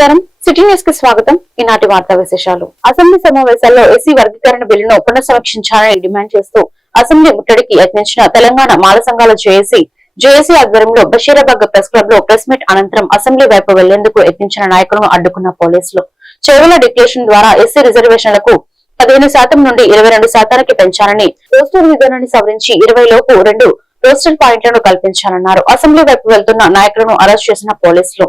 నమస్కారం. సిటీ న్యూస్కి స్వాగతం. ఈనాటి వార్తా విశేషాలు. అసెంబ్లీ సమావేశాల్లో ఎస్సీ వర్గీకరణ బిల్లును పునఃసమీక్షించాలని డిమాండ్ చేస్తూ అసెంబ్లీ ముట్టడికి యత్నించిన తెలంగాణ మాల సంఘాల జేఏసీ జేఏసీ ఆధ్వర్యంలో బషీరాబాగ్ ప్రెస్ క్లబ్లో ప్రెస్ మీట్ అనంతరం అసెంబ్లీ వైపు వెళ్ళేందుకు యత్నించిన నాయకులను అడ్డుకున్న పోలీసులు. చెరువుల డిక్లేషన్ ద్వారా ఎస్సీ రిజర్వేషన్లకు పదిహేను శాతం నుండి ఇరవై రెండు శాతానికి పెంచాలని పోస్టర్ విధానాన్ని సవరించి ఇరవై లోపు రెండు రోస్టర్ పాయింట్లను కల్పించాలన్నారు. అసెంబ్లీ వైపు వెళ్తున్న నాయకులను అరెస్ట్ చేసిన పోలీసులు.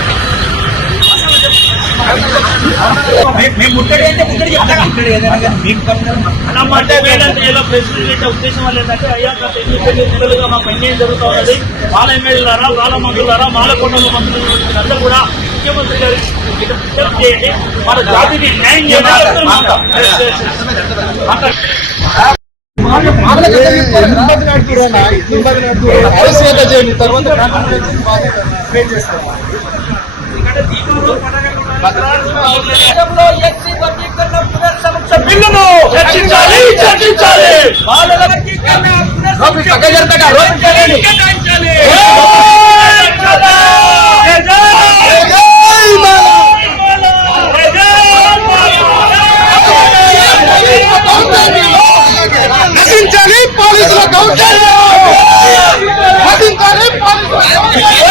ఉద్దేశం వల్ల ఏంటంటే అయ్యా గత ఎన్ని నెలలుగా మాకు అన్యాయం జరుగుతూ ఉన్నది. మాల ఎమ్మెల్యేలారా మాల మంత్రులారా మంత్రులు అందరూ కూడా ముఖ్యమంత్రి గారికి ఇది విజ్ఞప్తి చేయండి. మన జాతిని న్యాయం చేయాలి మాట్లాడండి. దేశంలో ఎస్సీ వర్గీకరణ పునర్సమీక్ష బిల్లును చర్చించాలి చర్చించాలి బాలల వర్గీకరణ పునర్సమీక్ష కేటాయించాలి. కేటాయించాలి. నశించాలి పోలీసుల దౌర్జన్యం నశించాలి పోరాడదాం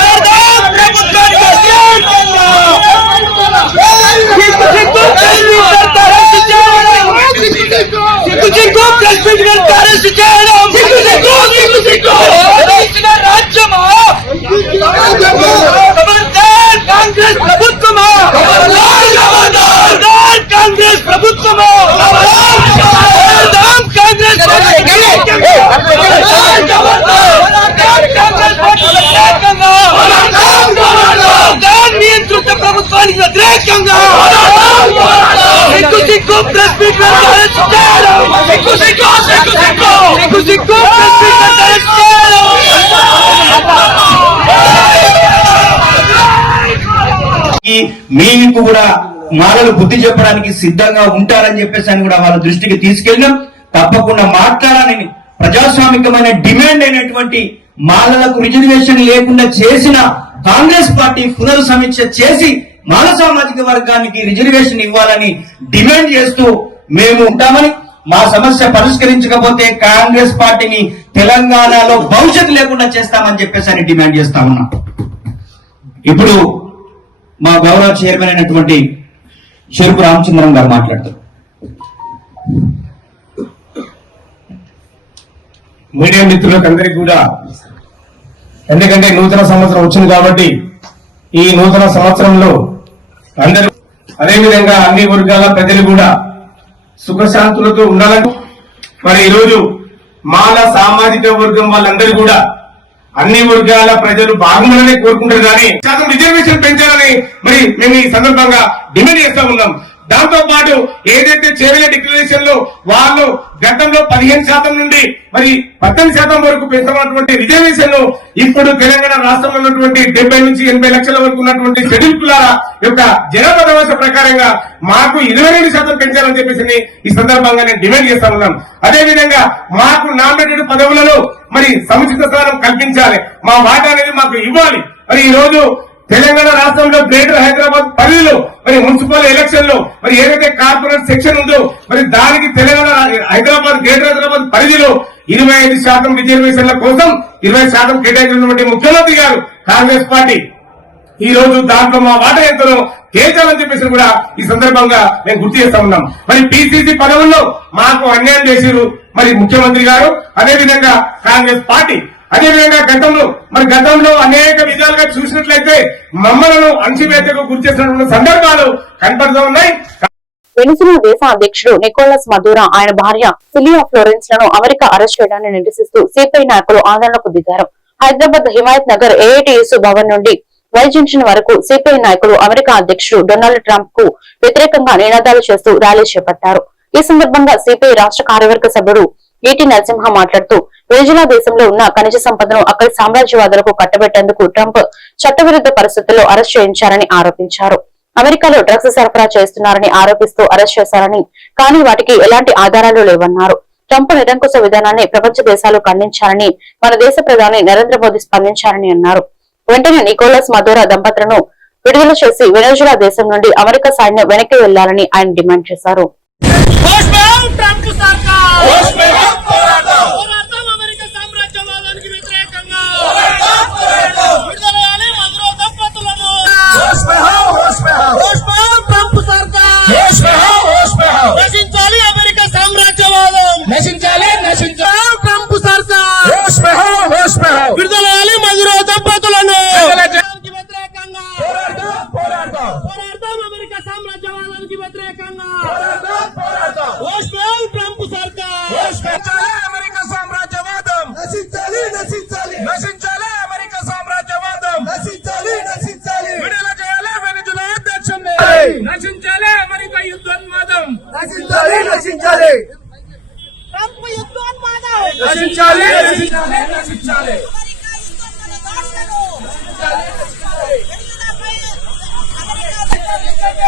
మీకు కూడా మాలలు బుద్ధి చెప్పడానికి సిద్ధంగా ఉంటారని చెప్పేసి అని కూడా వాళ్ళ దృష్టికి తీసుకెళ్ళినాం. తప్పకుండా మాట్లాడాలని ప్రజాస్వామికమైన డిమాండ్ అయినటువంటి మాలలకు రిజర్వేషన్ లేకుండా చేసిన కాంగ్రెస్ పార్టీ పునర్సమీక్ష చేసి మాల సామాజిక వర్గానికి రిజర్వేషన్ ఇవ్వాలని డిమాండ్ చేస్తూ మేము ఉంటామని మా సమస్య పరిష్కరించకపోతే కాంగ్రెస్ పార్టీని తెలంగాణలో భవిష్యత్తు లేకుండా చేస్తామని చెప్పేసి అని డిమాండ్ చేస్తా ఉన్నాం. ఇప్పుడు మా గౌరవ చైర్మన్ అయినటువంటి చెరుపు రామచంద్రం గారు మాట్లాడతారు మీడియా మిత్రులకు అందరికీ కూడా ఎందుకంటే నూతన సంవత్సరం వచ్చింది కాబట్టి ఈ నూతన సంవత్సరంలో అందరూ అదేవిధంగా అన్ని వర్గాల ప్రజలు కూడా సుఖశాంతులతో ఉండాలని. మరి ఈరోజు మాల సామాజిక వర్గం వాళ్ళందరూ కూడా అన్ని వర్గాల ప్రజలు బాగుండాలని కోరుకుంటారు కానీ శాతం రిజర్వేషన్ పెంచాలని మరి మేము ఈ సందర్భంగా డిమాండ్ చేస్తా ఉన్నాం. దాంతో పాటు ఏదైతే చేరే డిక్లరేషన్లో వాళ్ళు గతంలో పదిహేను శాతం నుండి మరి పద్దెనిమిది శాతం వరకు పెంచబడినటువంటి రిజర్వేషన్లో ఇప్పుడు తెలంగాణ రాష్ట్రంలో ఉన్నటువంటి డెబ్బై నుంచి ఎనభై లక్షల వరకు ఉన్నటువంటి షెడ్యూల్ కులాల యొక్క జనాభా వ్యవస్థ ప్రకారంగా మాకు ఇరవై రెండు శాతం పెంచాలని చెప్పేసి ఈ సందర్భంగా నేను డిమాండ్ చేస్తా ఉన్నాను. అదేవిధంగా మాకు నామినేటెడ్ పదవులలో మరి సముచిత స్థానం కల్పించాలి. మా వాటా అనేది మాకు ఇవ్వాలి. మరి ఈ రోజు తెలంగాణ రాష్ట్రంలో గ్రేటర్ హైదరాబాద్ పరిధిలో మరి మున్సిపల్ ఎలక్షన్లో మరి ఏదైతే కార్పొరేట్ సెక్షన్ ఉందో మరి దానికి తెలంగాణ హైదరాబాద్ గ్రేటర్ హైదరాబాద్ పరిధిలో ఇరవై ఐదు శాతం రిజర్వేషన్ల కోసం ఇరవై శాతం కేటాయించినటువంటి ముఖ్యమంత్రి గారు కాంగ్రెస్ పార్టీ. ఈ రోజు దాంట్లో మా వాట ఎంతనో తేల్చాలని చెప్పేసి కూడా ఈ సందర్భంగా మేము గుర్తు చేస్తా ఉన్నాం. మరి పిసిసి పదవుల్లో మాకు అన్యాయం చేసిరు మరి ముఖ్యమంత్రి గారు. అదేవిధంగా కాంగ్రెస్ పార్టీ అదేవిధంగా గతంలో మరి గతంలో అనేక విధాలుగా చూసినట్లయితే మమ్మలను అణచివేతకు గురి చేసినటువంటి సందర్భాలు కనపడుతూ ఉన్నాయి. వెనిజులా దేశ అధ్యక్షుడు నికోలస్ మదూరా ఆయన భార్య సిలియా ఫ్లోరెన్స్లను అమెరికా అరెస్ట్ చేయడాన్ని నిరసిస్తూ సిపిఐ నాయకులు ఆందోళనకు దిగారు. హైదరాబాద్ హిమాయత్ నగర్ ఏఐటిఎస్ భవన్ నుండి వై జంక్షన్ వరకు సిపిఐ నాయకులు అమెరికా అధ్యక్షుడు డొనాల్డ్ ట్రంప్కు వ్యతిరేకంగా నినాదాలు చేస్తూ ర్యాలీ చేపట్టారు. ఈ సందర్భంగా సిపిఐ రాష్ట్ర కార్యవర్గ సభ్యుడు ఈటి నరసింహ మాట్లాడుతూ వెనిజులా దేశంలో ఉన్న ఖనిజ సంపదను అక్కడి సామ్రాజ్యవాదులకు కట్టబెట్టేందుకు ట్రంప్ చట్టవిరుద్ధ పరిస్థితుల్లో అరెస్ట్ చేయించారని ఆరోపించారు. అమెరికాలో డ్రగ్స్ సరఫరా చేస్తున్నారని ఆరోపిస్తూ అరెస్ట్ చేశారని కానీ వాటికి ఎలాంటి ఆధారాలు లేవన్నారు. ట్రంప్ నిరంకుశ విధానాన్ని ప్రపంచ దేశాలు ఖండించారని మన దేశ ప్రధాని నరేంద్ర మోదీ స్పందించారని అన్నారు. వెంటనే నికోలస్ మధురా దంపతులను విడుదల చేసి వెనజులా దేశం నుండి అమెరికా సైన్యం వెనక్కి వెళ్ళాలని ఆయన డిమాండ్ చేశారు. హోష్ పే హో హోష్ పే హో నశించాలి అమెరికా సామ్రాజ్యవాదం నశించాలి నశించాలి ట్రంప్ సర్కార్ హోష్ పే హో హోష్ పే హో విడుదలాలి మధురో దంపతులను వ్యతిరేకంగా పోరాడదాం పోరాడదాం పోరాడదాం అమెరికా సామ్రాజ్యవాదానికి వ్యతిరేకంగా నశించాలి ట్రంప్ యుద్ధోన్మాదం నశించాలి నశించాలి నశించాలి అమెరికా యుద్ధోన్మాద దాడులను వెనుకలపై అమెరికా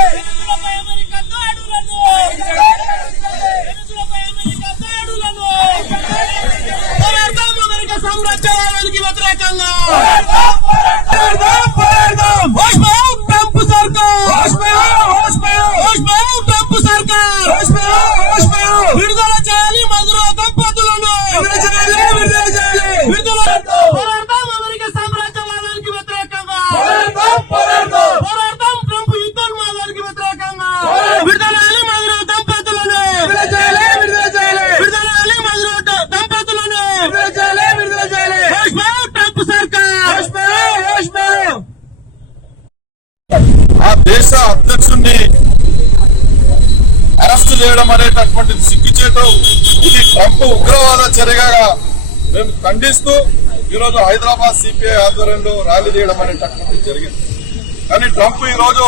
వెనుజులాపై అమెరికా దాడులను వెనుజులాపై అమెరికా దాడులను పోరాడదాం అమెరికా సామ్రాజ్యవాదానికి వ్యతిరేకంగా పోరాడదాం పోరాడదాం హోష్ మే ఆవ్ ట్రంప్ సర్కార్ హోష్ మే ఆవ్ హోష్ మే ఆవ్ హోష్ మే ఆవ్ ట్రంప్ సర్కార్ చేయడం అనేటటువంటిది సిగ్గుచేటు ఇది ట్రంప్ ఉగ్రవాద చర్యగా మేము ఖండిస్తూ ఈరోజు హైదరాబాద్ సిపిఐ ఆధ్వర్యంలో ర్యాలీ చేయడం అనేటటువంటిది జరిగింది. కానీ ట్రంప్ ఈరోజు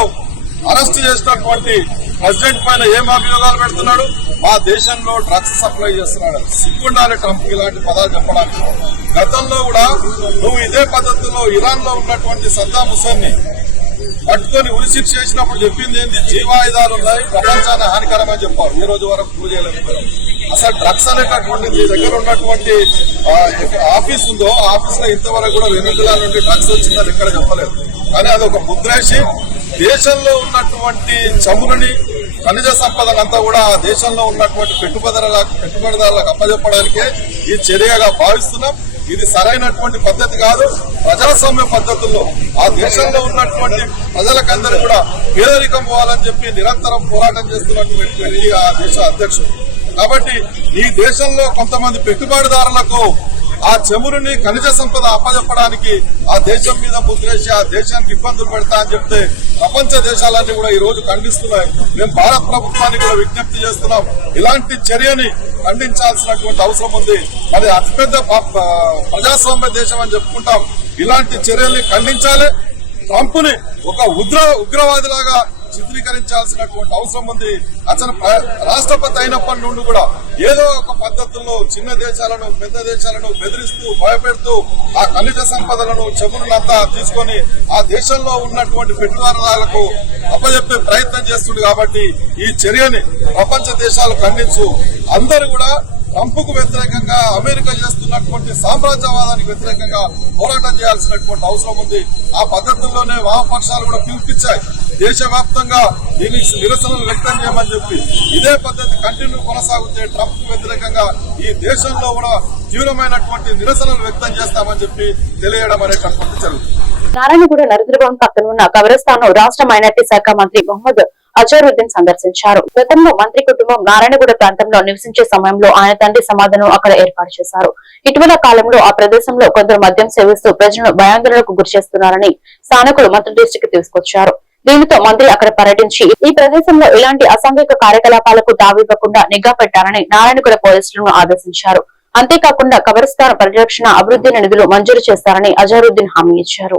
అరెస్ట్ చేసినటువంటి ప్రెసిడెంట్ పైన ఏం అభియోగాలు పెడుతున్నాడు? మా దేశంలో డ్రగ్స్ సప్లై చేస్తున్నాడు. సిగ్గుండాలి ట్రంప్ ఇలాంటి పదాలు చెప్పడానికి. గతంలో కూడా నువ్వు ఇదే పద్ధతిలో ఇరాన్లో ఉన్నటువంటి సద్దాం హుసేన్ని పట్టుకొని ఉరిశిక్ష చేసినప్పుడు చెప్పింది ఏంటి జీవాయుధాలు ఉన్నాయి ప్రపంచాన్ని హానికరమని చెప్పారు. ఈ రోజు వరకు ప్రూవ్ చేయలేకపోయారు అసలు డ్రగ్స్ అనేటటువంటి మీ దగ్గర ఉన్నటువంటి ఆఫీస్ ఉందో ఆఫీస్లో ఇంతవరకు కూడా వెనుకల నుండి డ్రగ్స్ వచ్చిందని ఎక్కడ చెప్పలేదు. కానీ అది ఒక ముద్రేసి దేశంలో ఉన్నటువంటి చమురుని ఖనిజ సంపదనంతా కూడా ఆ దేశంలో ఉన్నటువంటి పెట్టుబడిదారులకు పెట్టుబడిదారులకు అప్పచెప్పడానికే ఈ చర్యగా భావిస్తున్నాం. ఇది సరైనటువంటి పద్ధతి కాదు. ప్రజాస్వామ్య పద్ధతుల్లో ఆ దేశంలో ఉన్నటువంటి ప్రజలకందరూ కూడా పేదరికం పోవాలని చెప్పి నిరంతరం పోరాటం చేస్తున్నటువంటి ఆ దేశ అధ్యక్షుడు. కాబట్టి ఈ దేశంలో కొంతమంది పెట్టుబడిదారులకు ఆ చమురుని ఖనిజ సంపద అప్పజెప్పడానికి ఆ దేశం మీద ముద్రేసి ఆ దేశానికి ఇబ్బందులు పెడతా అని చెప్తే ప్రపంచ దేశాలన్నీ కూడా ఈ రోజు ఖండిస్తున్నాయి. మేము భారత ప్రభుత్వాన్ని కూడా విజ్ఞప్తి చేస్తున్నాం. ఇలాంటి చర్యని ఖండించాల్సినటువంటి అవసరం ఉంది. మరి అతిపెద్ద ప్రజాస్వామ్య దేశం అని చెప్పుకుంటాం. ఇలాంటి చర్యల్ని ఖండించాలి. ట్రంప్ని ఒక ఉగ్ర ఉగ్రవాదిలాగా చిత్రీకరించాల్సినటువంటి అవసరం ఉంది. అతను రాష్ట్రపతి అయినప్పటి నుండి కూడా ఏదో ఒక పద్ధతుల్లో చిన్న దేశాలను పెద్ద దేశాలను బెదిరిస్తూ భయపెడుతూ ఆ ఖనిజ సంపదలను చెమునంతా తీసుకొని ఆ దేశంలో ఉన్నటువంటి పెట్టుబడిదారులకు అప్పజెప్పే ప్రయత్నం చేస్తుంది కాబట్టి ఈ చర్యని ప్రపంచ దేశాలు ఖండించు. అందరూ కూడా ట్రంప్కు వ్యతిరేకంగా అమెరికా చేస్తున్నటువంటి సామ్రాజ్యవాదానికి వ్యతిరేకంగా పోరాటం చేయాల్సినటువంటి అవసరం ఉంది. ఆ పద్ధతుల్లోనే వామపక్షాలు కూడా పిలుపునిచ్చాయి దేశవ్యాప్తంగా దీనికి నిరసనలు వ్యక్తం చేయమని చెప్పి ఇదే పద్ధతి కంటిన్యూ కొనసాగుతే ట్రంప్కు వ్యతిరేకంగా ఈ దేశంలో కూడా తీవ్రమైనటువంటి నిరసనలు వ్యక్తం చేస్తామని చెప్పి తెలియడం అనేటటువంటి జరుగుతుంది. నారాయణగూడ నరేంద్రభవన్ పక్కన ఉన్న కబరస్థానం రాష్ట్ర మైనార్టీ శాఖ మంత్రి మొహమ్మద్ అజరుద్దీన్ సందర్శించారు. గతంలో మంత్రి కుటుంబం నారాయణగూడ ప్రాంతంలో నివసించే సమయంలో ఆయన తండ్రి సమాధానం అక్కడ ఏర్పాటు చేశారు. ఇటీవల కాలంలో ఆ ప్రదేశంలో కొందరు మద్యం సేవిస్తూ ప్రజలను భయాందోళనకు గురిచేస్తున్నారని స్థానికులు మంత్రి దృష్టికి తీసుకొచ్చారు. దీనితో మంత్రి అక్కడ పర్యటించి ఈ ప్రదేశంలో ఇలాంటి అసాంఘిక కార్యకలాపాలకు దావివ్వకుండా నిఘా పెట్టాలని నారాయణగూడ పోలీసులను ఆదేశించారు. అంతేకాకుండా కబరిస్తాన్ పరిరక్షణ అభివృద్ధి నిధులు మంజూరు చేస్తారని అజరుద్దీన్ హామీ ఇచ్చారు.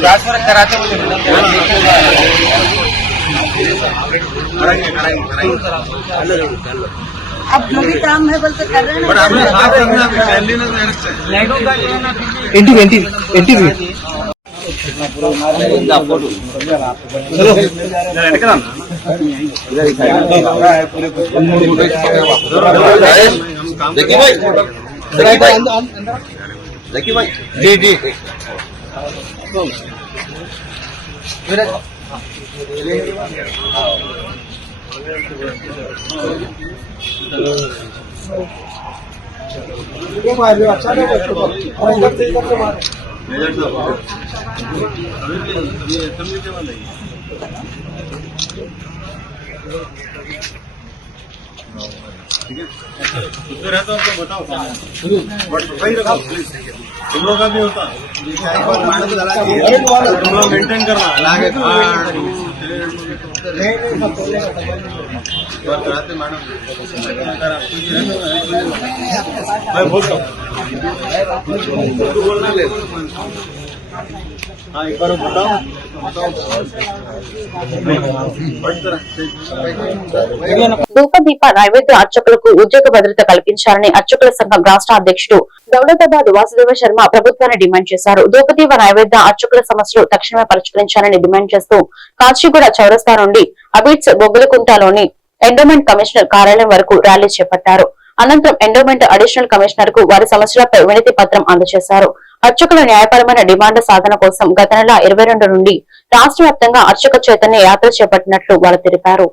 ट्रांसफ़र कराते अब जो भी काम है बोलते कर रहे हैं ना ना का जो है एंटी एंटी एंटी भी चलो। देखिए भाई। देखिए भाई। एनटीवी एनटीवी जी जी ठीक है उसमें रहता है तो बताओ बट सही रखो तुम लोग का भी होता तुम लोग मेंटेन करना लागे कराते मैडम मैं बोलता हूँ बोलना ले। एक बार बताओ ధూపదీప నైవేద్య అర్చకులకు ఉద్యోగ భద్రత కల్పించాలని అర్చకుల సంఘం రాష్ట్ర అధ్యక్షుడు దౌలతాబాద్ వాసుదేవ శర్మ ప్రభుత్వాన్ని డిమాండ్ చేశారు ధూపదీప నైవేద్య అర్చకుల సమస్యలు తక్షణమే పరిష్కరించాలని డిమాండ్ చేస్తూ కాచిగూడ చౌరస్తా నుండి అబిడ్స్ బొగ్గులకుంటలోని ఎండోమెంట్ కమిషనర్ కార్యాలయం వరకు ర్యాలీ చేపట్టారు అనంతరం ఎండోమెంట్ అడిషనల్ కమిషనర్ కు వారి సమస్యలపై వినతి పత్రం అందజేశారు అర్చకుల న్యాయపరమైన డిమాండ్ సాధన కోసం గత నెల ఇరవై రెండు నుండి రాష్ట్ర వ్యాప్తంగా అర్చక చైతన్య యాత్ర చేపట్టినట్లు వారు తెలిపారు.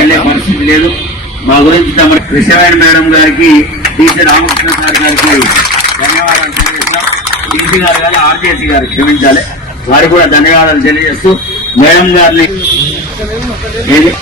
వెళ్ళే పరిస్థితి లేదు. మా గురించి తమ కృష్ణవేణ మేడం గారికి టీసీ రామకృష్ణ సార్ గారికి ధన్యవాదాలు తెలియజేస్తాం. టీసీ గారు కానీ ఆర్టీసీ గారు క్షమించాలి. వారికి కూడా ధన్యవాదాలు తెలియజేస్తూ మేడం గారిని ఏది?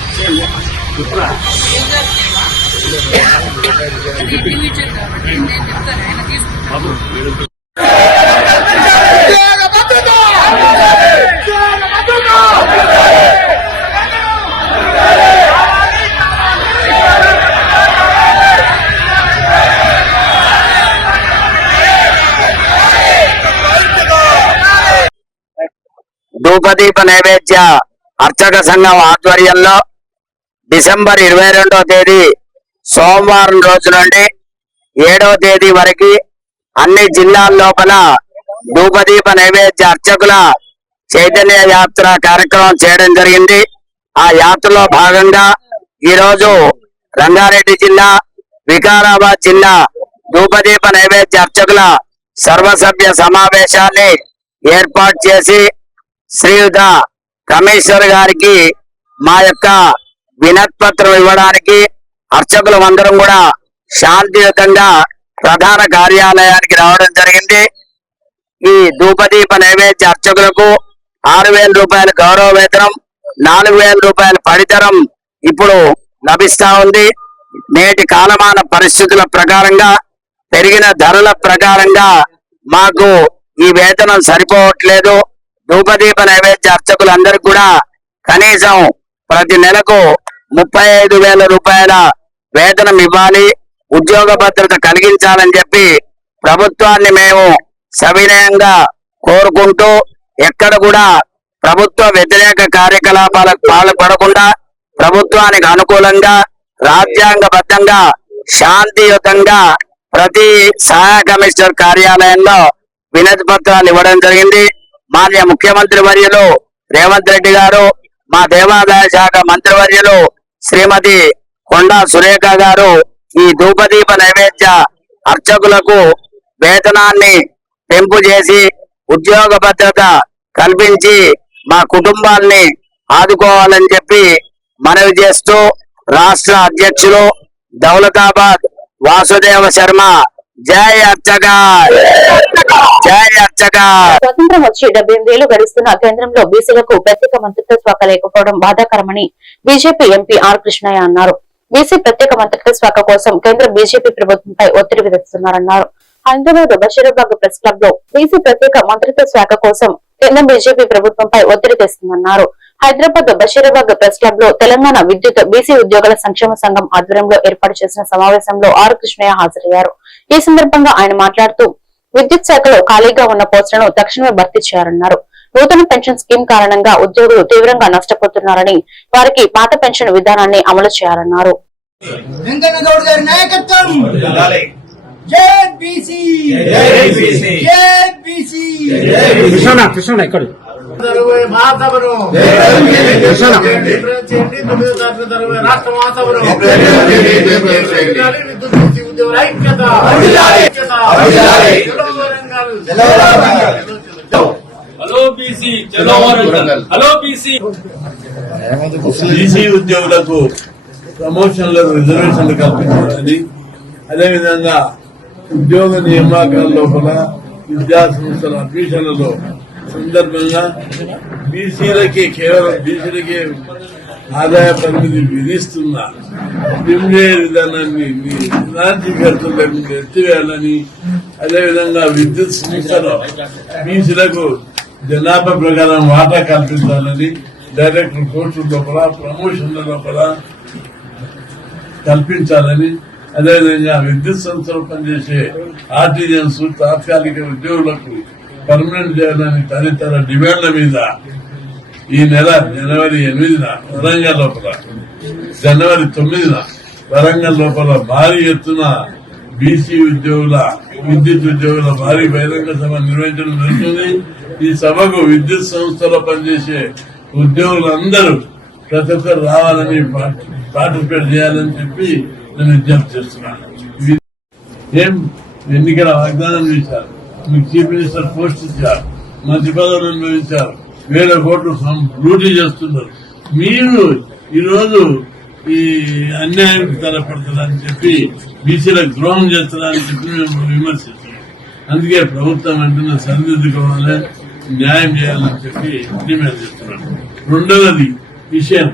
ధూపదీప నైవేద్య అర్చక సంఘం ఆధ్వర్యంలో డిసెంబర్ ఇరవై రెండవ తేదీ సోమవారం రోజు నుండి ఏడవ తేదీ వరకు అన్ని జిల్లాల లోపల ధూపదీప నైవేద్య అర్చకుల చైతన్య యాత్ర కార్యక్రమం చేయడం జరిగింది. ఆ యాత్రలో భాగంగా ఈరోజు రంగారెడ్డి జిల్లా వికారాబాద్ జిల్లా ధూపదీప నైవేద్య అర్చకుల సర్వసభ్య సమావేశాన్ని ఏర్పాటు చేసి శ్రీయుత రమేశ్వర్ గారికి మా యొక్క వినత్పత్రం ఇవ్వడానికి అర్చకులు అందరం కూడా శాంతియుతంగా ప్రధాన కార్యాలయానికి రావడం జరిగింది. ఈ ధూపదీప నైవేద్య అర్చకులకు ఆరు వేల రూపాయల గౌరవ వేతనం నాలుగు వేల రూపాయల పడితరం ఇప్పుడు లభిస్తా ఉంది. నేటి కాలమాన పరిస్థితుల ప్రకారంగా పెరిగిన ధరల ప్రకారంగా మాకు ఈ వేతనం సరిపోవట్లేదు. ధూపదీప నైవేద్య అర్చకులందరికీ కూడా కనీసం ప్రతి నెలకు ముప్పై ఐదు వేల రూపాయల వేతనం ఇవ్వాలి ఉద్యోగ భద్రత కలిగించాలని చెప్పి ప్రభుత్వాన్ని మేము సవినయంగా కోరుకుంటూ ఎక్కడ కూడా ప్రభుత్వ వ్యతిరేక కార్యకలాపాలకు పాల్పడకుండా ప్రభుత్వానికి అనుకూలంగా రాజ్యాంగబద్ధంగా శాంతియుతంగా ప్రతి సహాయ కమిషనర్ కార్యాలయంలో వినతి పత్రాలు ఇవ్వడం జరిగింది. మాన్య ముఖ్యమంత్రి వర్యులు రేవంత్ రెడ్డి గారు మా దేవాదాయ శాఖ మంత్రివర్యులు శ్రీమతి కొండా సురేఖ గారు ఈ ధూపదీప నైవేద్య అర్చకులకు వేతనాన్ని పెంపు చేసి ఉద్యోగ భద్రత కల్పించి మా కుటుంబాన్ని ఆదుకోవాలని చెప్పి మనవి చేస్తూ రాష్ట్ర అధ్యక్షులు దౌలతాబాద్ వాసుదేవ శర్మ జై అర్చగా జై అర్చగా స్వతంత్రం వచ్చి డెబ్బై ఎనిమిదేళ్ళు గడిస్తున్న కేంద్రంలో బీసీలకు ప్రత్యేక మంత్రిత్వ శాఖ లేకపోవడం బాధాకరమని బీజేపీ ఎంపీ ఆర్ కృష్ణయ్య అన్నారు. బీసీ ప్రత్యేక మంత్రిత్వ శాఖ కోసం కేంద్ర బీజేపీ ప్రభుత్వంపై ఒత్తిడి విధిస్తున్నారన్నారు. హైదరాబాద్ బషీరాబాద్ ప్రెస్ క్లబ్లో బీసీ ప్రత్యేక మంత్రిత్వ శాఖ కోసం కేంద్ర బీజేపీ ప్రభుత్వంపై ఒత్తిడి తెస్తుందన్నారు. హైదరాబాద్ బషీరాబాద్ ప్రెస్ క్లబ్లో తెలంగాణ విద్యుత్ బీసీ ఉద్యోగుల సంక్షేమ సంఘం ఆధ్వర్యంలో ఏర్పాటు చేసిన సమావేశంలో ఆర్ కృష్ణయ్య హాజరయ్యారు. ఈ సందర్భంగా ఆయన మాట్లాడుతూ విద్యుత్ శాఖలో ఖాళీగా ఉన్న పోస్టులను తక్షణమే భర్తీ చేయాలన్నారు. నూతన పెన్షన్ స్కీమ్ కారణంగా ఉద్యోగులు తీవ్రంగా నష్టపోతున్నారని వారికి పాత పెన్షన్ విధానాన్ని అమలు చేయాలన్నారు. వెంకన్న గౌడ్ గారి నాయకత్వం! జై బీసీ! జై బీసీ! కృష్ణ కృష్ణ ఎక్కడ మహాసభను చేయండి తొమ్మిదో తారీఖు జరగబోయే రాష్ట్ర మహాసభను విద్యుత్ శక్తి ఉద్యోగుల ఐక్యత ఐక్యత చలో వరంగల్. హలో బీసీ చలో వరంగల్. హలో బీసీ బీసీ ఉద్యోగులకు ప్రమోషన్లు రిజర్వేషన్లు కల్పించాలని అదేవిధంగా ఉద్యోగ నియామకాల లోపల విద్యా సంస్థల అడ్మిషన్లలో సందర్భంగా బీసీలకి కేవలం బీసీలకే ఆదాయ పరిమితి విధిస్తున్న నిమ్నే విధానాన్ని మీ ఇలాంటి ఎత్తివేయాలని అదేవిధంగా విద్యుత్ సంస్థలో బీసీలకు జనాభా ప్రకారం వాటా కల్పించాలని డైరెక్టర్ కోర్టు లోపల ప్రమోషన్ల లోపల కల్పించాలని అదేవిధంగా విద్యుత్ సంస్థలు పనిచేసే ఆర్టీజన్స్ తాత్కాలిక ఉద్యోగులకు పర్మనెంట్ చేయడానికి తదితర డిమాండ్ల మీద ఈ నెల జనవరి ఎనిమిదిన వరంగల్ లోపల జనవరి తొమ్మిదిన వరంగల్ లోపల భారీ ఎత్తున బీసీ ఉద్యోగుల విద్యుత్ ఉద్యోగుల భారీ బహిరంగ సభ నిర్వహించడం జరుగుతుంది. ఈ సభకు విద్యుత్ సంస్థలో పనిచేసే ఉద్యోగులందరూ ప్రతి ఒక్కరు రావాలని పార్టిసిపేట్ చేయాలని చెప్పి నేను విజ్ఞప్తి చేస్తున్నాను. ఏం? ఎన్నికల వాగ్దానం చేశారు. మీకు చీఫ్ మినిస్టర్ పోస్ట్ ఇచ్చారు మంత్రి పదవులు ఇచ్చారు వేల కోట్లు లూటీ చేస్తున్నారు. మీరు ఈరోజు ఈ అన్యాయం తలపడతారని చెప్పి బీసీలకు ద్రోహం చేస్తారని చెప్పి మేము విమర్శిస్తున్నాం. అందుకే ప్రభుత్వం అంటున్న సరిదిద్దుకోవాలి న్యాయం చేయాలని చెప్పి డిమాండ్ చేస్తున్నాం. రెండవది విషయం.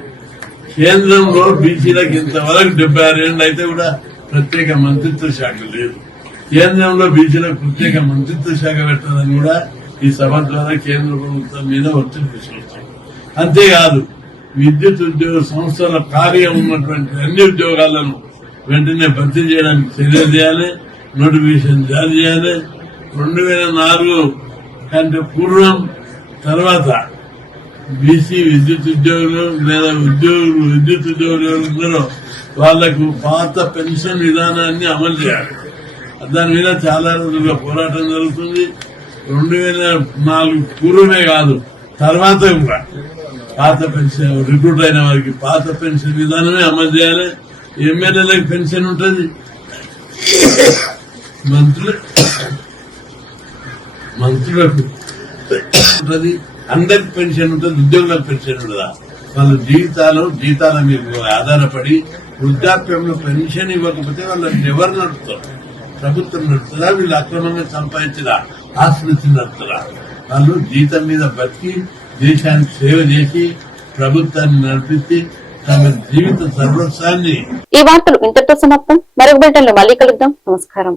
కేంద్రంలో బీసీలకు ఇంతవరకు డెబ్బై ఆరు ఏళ్ళు అయితే కూడా ప్రత్యేక మంత్రిత్వ శాఖ లేదు. కేంద్రంలో బీసీలకు ప్రత్యేక మంత్రిత్వ శాఖ పెట్టాలని కూడా ఈ సభ ద్వారా కేంద్ర ప్రభుత్వం మీద ఒత్తిడి తీసుకొచ్చాం అంతేకాదు విద్యుత్ ఉద్యోగ సంస్థల కార్యం ఉన్నటువంటి అన్ని ఉద్యోగాలను వెంటనే భర్తీ చేయడానికి చర్య చేయాలి నోటిఫికేషన్ జారీ చేయాలి. రెండు వేల నాలుగు కంటే పూర్వం తర్వాత బీసీ విద్యుత్ ఉద్యోగులు లేదా ఉద్యోగులు విద్యుత్ ఉద్యోగులు ఎవరు వాళ్ళకు పాత పెన్షన్ విధానాన్ని అమలు చేయాలి. దాని మీద చాలా రోజులుగా పోరాటం జరుగుతుంది. రెండు వేల నాలుగు పూర్వమే కాదు తర్వాత కూడా పాత పెన్షన్ రిక్రూట్ అయిన వారికి పాత పెన్షన్ విధానమే అమలు చేయాలి. ఎమ్మెల్యేలకు పెన్షన్ ఉంటుంది. మంత్రులు మంత్రులకు ఉంటుంది. అందరికి పెన్షన్ ఉంటుంది ఉద్యోగులకు పెన్షన్ ఉండదా వాళ్ళ జీవితాలు జీతాల మీద ఆధారపడి వృద్ధాప్యంలో పెన్షన్ ఇవ్వకపోతే వాళ్ళని ఎవరు నడుపుతారు? ప్రభుత్వం నడుపుతారా వీళ్ళు అక్రమంగా సంపాదించిన ఆస్తులు నడుపుతారా వాళ్ళు జీతం మీద బతికి దేశానికి సేవ చేసి ప్రభుత్వాన్ని నడిపించి తమ జీవిత సర్వస్వాన్ని ఈ వార్తలు ఇంతటితో సమాప్తం. మరొక బిడ్డలు మళ్ళీ కలుద్దాం. నమస్కారం.